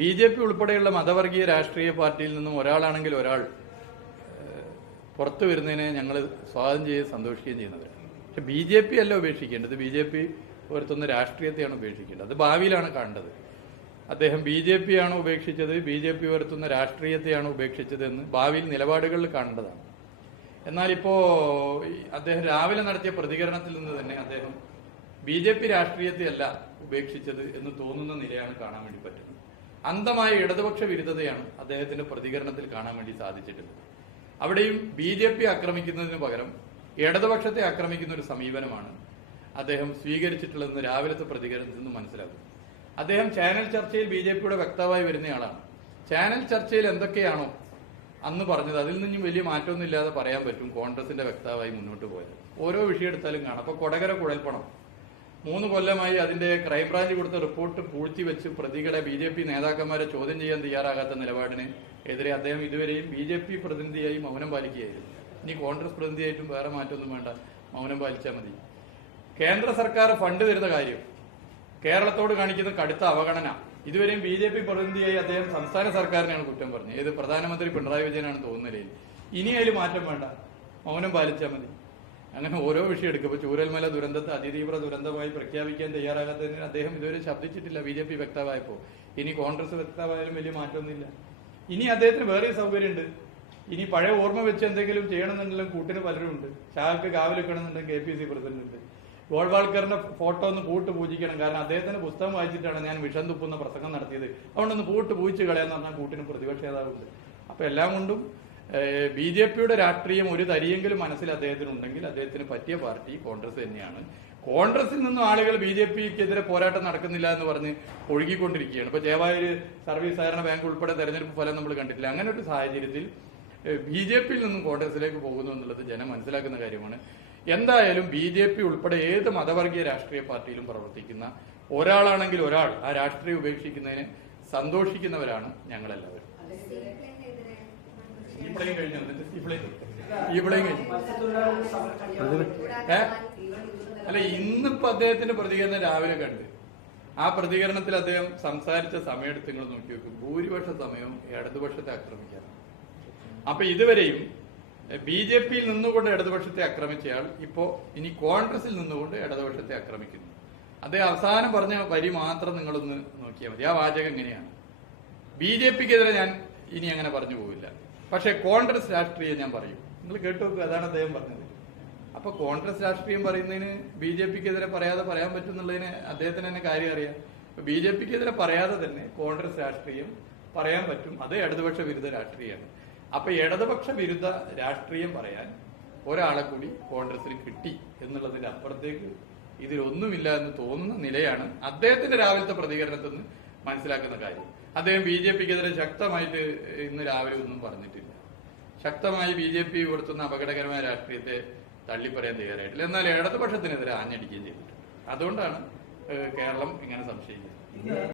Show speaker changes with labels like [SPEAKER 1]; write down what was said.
[SPEAKER 1] B J P ഉൾപ്പെടെയുള്ള മതവർഗീയ രാഷ്ട്രീയ പാർട്ടിയിൽ നിന്നും ഒരാളാണെങ്കിൽ ഒരാൾ പുറത്തു വരുന്നതിനെ ഞങ്ങൾ സ്വാഗതം ചെയ്ത് സന്തോഷിക്കുകയും ചെയ്യുന്നത്. പക്ഷെ ബി ജെ പി അല്ല ഉപേക്ഷിക്കേണ്ടത്. ബി ജെ പി പുറത്തുനിന്ന് രാഷ്ട്രീയത്തെയാണ് ഉപേക്ഷിക്കേണ്ടത്. അത് ഭാവിയിലാണ് കാണേണ്ടത്. അദ്ദേഹം ബി ജെ പി ആണ് ഉപേക്ഷിച്ചത് ബി ജെ പി ഉയർത്തുന്ന രാഷ്ട്രീയത്തെയാണ് ഉപേക്ഷിച്ചതെന്ന് ഭാവിയിൽ നിലപാടുകളിൽ കാണേണ്ടതാണ്. എന്നാൽ ഇപ്പോ അദ്ദേഹം രാവിലെ നടത്തിയ പ്രതികരണത്തിൽ നിന്ന് തന്നെ അദ്ദേഹം ബി ജെ പി രാഷ്ട്രീയത്തെയല്ല ഉപേക്ഷിച്ചത് എന്ന് തോന്നുന്ന നിലയാണ് കാണാൻ വേണ്ടി പറ്റുന്നത്. അന്ധമായ ഇടതുപക്ഷ വിരുദ്ധതയാണ് അദ്ദേഹത്തിന്റെ പ്രതികരണത്തിൽ കാണാൻ വേണ്ടി സാധിച്ചിട്ടുള്ളത്. അവിടെയും ബി ജെ പി ആക്രമിക്കുന്നതിന് പകരം ഇടതുപക്ഷത്തെ ആക്രമിക്കുന്ന ഒരു സമീപനമാണ് അദ്ദേഹം സ്വീകരിച്ചിട്ടുള്ളതെന്ന് രാവിലത്തെ പ്രതികരണത്തിൽ നിന്ന് മനസ്സിലാകും. അദ്ദേഹം ചാനൽ ചർച്ചയിൽ ബി ജെ പിയുടെ വ്യക്തമായി വരുന്നയാളാണ്. ചാനൽ ചർച്ചയിൽ എന്തൊക്കെയാണോ അന്ന് പറഞ്ഞത് അതിൽ നിന്നും വലിയ മാറ്റമൊന്നും ഇല്ലാതെ പറയാൻ പറ്റും കോൺഗ്രസിന്റെ വ്യക്താവായി മുന്നോട്ട് പോയത്. ഓരോ വിഷയം എടുത്താലും കാണാം. അപ്പൊ കൊടകര കുഴൽപ്പണം. മൂന്ന് കൊല്ലമായി അതിന്റെ ക്രൈംബ്രാഞ്ച് കൊടുത്ത റിപ്പോർട്ട് പൂഴ്ത്തി വെച്ച് പ്രതികളെ ബി ജെ പി നേതാക്കന്മാരെ ചോദ്യം ചെയ്യാൻ തയ്യാറാകാത്ത നിലപാടിന് എതിരെ അദ്ദേഹം ഇതുവരെയും ബി ജെ പി പ്രതിനിധിയായി മൗനം പാലിക്കുകയായിരുന്നു. ഇനി കോൺഗ്രസ് പ്രതിനിധിയായിട്ടും വേറെ മാറ്റമൊന്നും വേണ്ട. മൗനം പാലിച്ചാൽ മതി. കേന്ദ്ര സർക്കാർ ഫണ്ട് തരുന്ന കാര്യം. കേരളത്തോട് കാണിക്കുന്ന കടുത്ത അവഗണന. ഇതുവരെയും ബി ജെ പി പ്രതിനിധിയായി അദ്ദേഹം സംസ്ഥാന സർക്കാരിനെയാണ് കുറ്റം പറഞ്ഞത്. ഏത് പ്രധാനമന്ത്രി പിണറായി വിജയനാണ് തോന്നുന്നില്ല. ഇനി അതിൽ മാറ്റം വേണ്ട. മൗനം പാലിച്ചാൽ മതി. അങ്ങനെ ഓരോ വിഷയം എടുക്കും ഇപ്പൊ ചൂരൽമല ദുരന്തത്തെ അതിതീവ്ര ദുരന്തമായി പ്രഖ്യാപിക്കാൻ തയ്യാറാകാത്തതിന് അദ്ദേഹം ഇതുവരെ ശബ്ദിച്ചിട്ടില്ല. ബി ജെ പി വ്യക്തമായപ്പോ. ഇനി കോൺഗ്രസ് വ്യക്തമായാലും വലിയ മാറ്റമൊന്നുമില്ല. ഇനി അദ്ദേഹത്തിന് വേറെ സൗകര്യമുണ്ട്. ഇനി പഴയ ഓർമ്മ വെച്ച് എന്തെങ്കിലും ചെയ്യണമെന്നുണ്ടെങ്കിലും കൂട്ടിന് പലരും ഉണ്ട് ഷാക്ക് കാവിലെക്കണമെന്നുണ്ടെങ്കിൽ കെ പി സി പ്രസിഡന്റ് ഉണ്ട് ഗോൾവാൾക്കറിന്റെ ഫോട്ടോ ഒന്ന് പൂട്ട് പൂജിക്കണം. കാരണം അദ്ദേഹത്തിന്റെ പുസ്തകം വായിച്ചിട്ടാണ് ഞാൻ വിഷം തുപ്പുന്ന പ്രസംഗം നടത്തിയത്. അതുകൊണ്ടൊന്ന് പൂട്ട് പൂജിച്ച് കളയാന്ന് പറഞ്ഞാൽ കൂട്ടിന് പ്രതിപക്ഷ നേതാവുണ്ട്. അപ്പൊ എല്ലാം കൊണ്ടും ബി ജെ പിയുടെ രാഷ്ട്രീയം ഒരു തരിയെങ്കിലും മനസ്സിൽ അദ്ദേഹത്തിന് ഉണ്ടെങ്കിൽ അദ്ദേഹത്തിന് പറ്റിയ പാർട്ടി കോൺഗ്രസ് തന്നെയാണ്. കോൺഗ്രസിൽ നിന്നും ആളുകൾ ബി ജെ പിക്കെതിരെ പോരാട്ടം നടക്കുന്നില്ല എന്ന് പറഞ്ഞ് ഒഴുകിക്കൊണ്ടിരിക്കുകയാണ്. ഇപ്പൊ ജയവായൂര് സർവീസ് സഹകരണ ബാങ്ക് ഉൾപ്പെടെ തെരഞ്ഞെടുപ്പ് ഫലം നമ്മൾ കണ്ടിട്ടില്ല. അങ്ങനെ ഒരു സാഹചര്യത്തിൽ ബി ജെ പിയിൽ നിന്നും കോൺഗ്രസിലേക്ക് പോകുന്നു എന്നുള്ളത് ജനം മനസ്സിലാക്കുന്ന കാര്യമാണ്. എന്തായാലും ബി ജെ പി ഉൾപ്പെടെ ഏത് മതവർഗീയ രാഷ്ട്രീയ പാർട്ടിയിലും പ്രവർത്തിക്കുന്ന ഒരാളാണെങ്കിൽ ഒരാൾ ആ രാഷ്ട്രീയം ഉപേക്ഷിക്കുന്നതിന് സന്തോഷിക്കുന്നവരാണ് ഞങ്ങളെല്ലാവരും. പ്ലെയിൻ കഴിഞ്ഞു. ഇവിടെയും പ്ലെയിൻ കഴിഞ്ഞു. ഏ? അല്ല ഇന്നിപ്പോ അദ്ദേഹത്തിന്റെ പ്രതികരണം രാവിലെ കണ്ട്. ആ പ്രതികരണത്തിൽ അദ്ദേഹം സംസാരിച്ച സമയത്ത് നിങ്ങൾ നോക്കി നോക്കും ഭൂരിപക്ഷ സമയവും ഇടതുപക്ഷത്തെ ആക്രമിക്കാനാണ് അപ്പൊ ഇതുവരെയും ബി ജെ പിയിൽ നിന്നുകൊണ്ട് ഇടതുപക്ഷത്തെ ആക്രമിച്ചയാൾ ഇപ്പോ ഇനി കോൺഗ്രസിൽ നിന്നുകൊണ്ട് ഇടതുപക്ഷത്തെ ആക്രമിക്കുന്നു. അദ്ദേഹം അവസാനം പറഞ്ഞ വരി മാത്രം നിങ്ങളൊന്ന് നോക്കിയാൽ മതി. ആ വാചകം എങ്ങനെയാണ്? ബി ജെ പിക്കെതിരെ ഞാൻ ഇനി അങ്ങനെ പറഞ്ഞു പോവില്ല. പക്ഷെ കോൺഗ്രസ് രാഷ്ട്രീയം ഞാൻ പറയും. നിങ്ങൾ കേട്ടു നോക്കുക അതാണ് അദ്ദേഹം പറഞ്ഞത്. അപ്പൊ കോൺഗ്രസ് രാഷ്ട്രീയം പറയുന്നതിന് ബി ജെ പിക്കെതിരെ പറയാതെ പറയാൻ പറ്റുന്നുള്ളതിന് അദ്ദേഹത്തിന് തന്നെ കാര്യം അറിയാം. ബി ജെ പിക്കെതിരെ പറയാതെ തന്നെ കോൺഗ്രസ് രാഷ്ട്രീയം പറയാൻ പറ്റും. അത് ഇടതുപക്ഷ വിരുദ്ധ രാഷ്ട്രീയമാണ്. അപ്പൊ ഇടതുപക്ഷ വിരുദ്ധ രാഷ്ട്രീയം പറയാൻ ഒരാളെ കൂടി കോൺഗ്രസിന് കിട്ടി എന്നുള്ളതിന്റെ അപ്പുറത്തേക്ക് ഇതിലൊന്നുമില്ല എന്ന് തോന്നുന്ന നിലയാണ് അദ്ദേഹത്തിന്റെ രാവിലത്തെ പ്രതികരണത്തിൽ നിന്ന് മനസ്സിലാക്കുന്ന കാര്യം. അദ്ദേഹം ബി ജെ പിക്കെതിരെ ശക്തമായിട്ട് ഇന്ന് രാവിലെ ഒന്നും പറഞ്ഞിട്ടില്ല. ശക്തമായി ബി ജെ പി ഉയർത്തുന്ന അപകടകരമായ രാഷ്ട്രീയത്തെ തള്ളിപ്പറയാൻ തയ്യാറായിട്ടില്ല. എന്നാൽ ഇടതുപക്ഷത്തിനെതിരെ ആഞ്ഞടിക്കുകയും ചെയ്തിട്ടുണ്ട്. അതുകൊണ്ടാണ് കേരളം ഇങ്ങനെ സംശയിക്കുന്നത്.